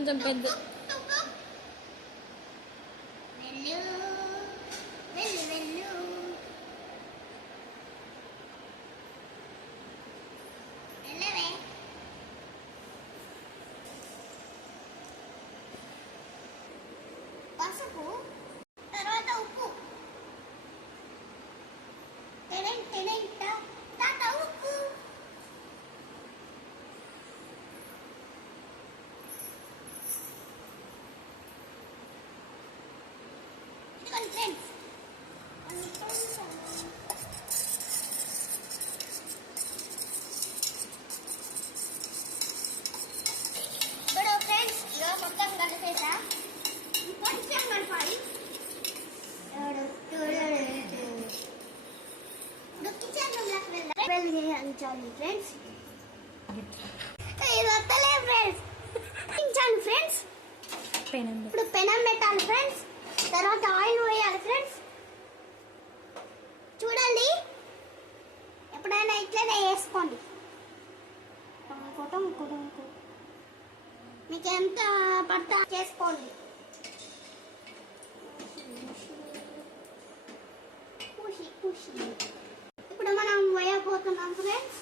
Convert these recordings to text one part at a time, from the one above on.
కొంచెం పెద్ద పసుపు, తర్వాత ఉప్పు, తాత ఉప్పు. ఇదిగోండి ఫ్రెండ్స్, ఇప్పుడు ఫ్రెండ్స్ ఇక మొత్తం కలిపేసా, కొంచెం కలపాలి. అంచాలి ఫ్రెండ్స్, ఇది వస్తలే ఫ్రెండ్స్, అంచాలి ఫ్రెండ్స్. ఇప్పుడు పెనం పెట్టాలి ఫ్రెండ్స్, తర్వాత ఆయిల్ వేయాలి ఫ్రెండ్స్. చూడండి, ఎప్పుడైనా ఇట్లనే వేసుకోండి. మీకు ఎంత పడతా చేసుకోండి. ఇప్పుడు మనం వేయబోతున్నాం ఫ్రెండ్స్.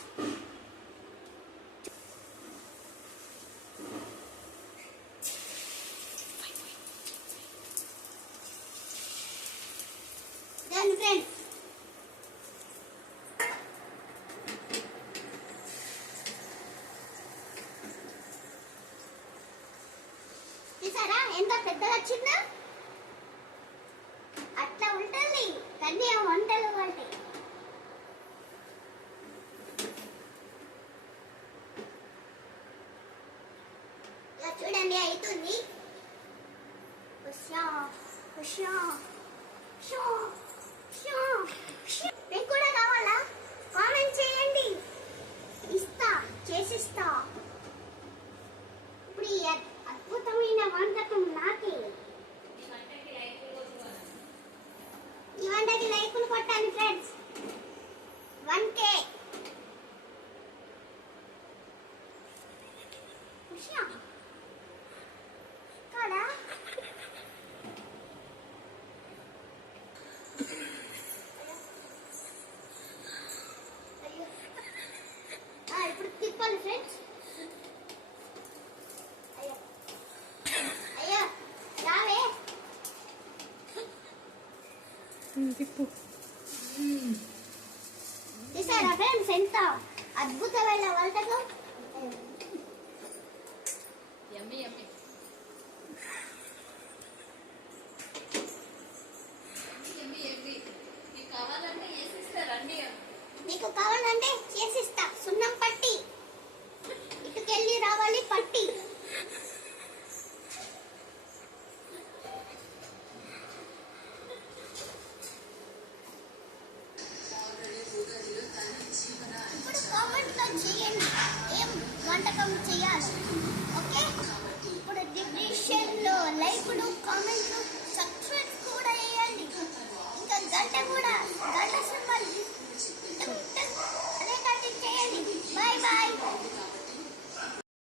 ఫ్రెండ్స్ చూసారా ఎంత పెద్దగా వచ్చిందా? అట్లా ఉంటుంది కన్యా వంటలు అంటే. ఇలా చూడండి అవుతుంది. మీకు కూడా కావాలా? కామెంట్ చేయండి, ఇస్తా, చేసిస్తా. ఇప్పుడు ఈ అద్భుతమైన వంటకం నాకే. ఈ వంటకి లైకులు కొట్టండి ఫ్రెండ్స్. 1K కాదా? ఇప్పుడు తిప్పాలి ఫ్రెండ్స్. అయ్యా రావే, తిప్పు. చూసారా ఫ్రెండ్స్ ఎంత అద్భుతమైన వంటకం. మీకు కావాలంటే చేసిస్తా. సున్నం పట్టి ఇటుకెళ్ళి రావాలి పట్టి. ఇప్పుడు కామెంట్ లో చేయండి ఏం వంటకం చేయాలి. ఓకే, ఇప్పుడు డిస్క్రిప్షన్ లో లైకులు, కామెంట్లు, సబ్స్క్రైబ్ కూడా వేయండి. ఇంకా గంట కూడా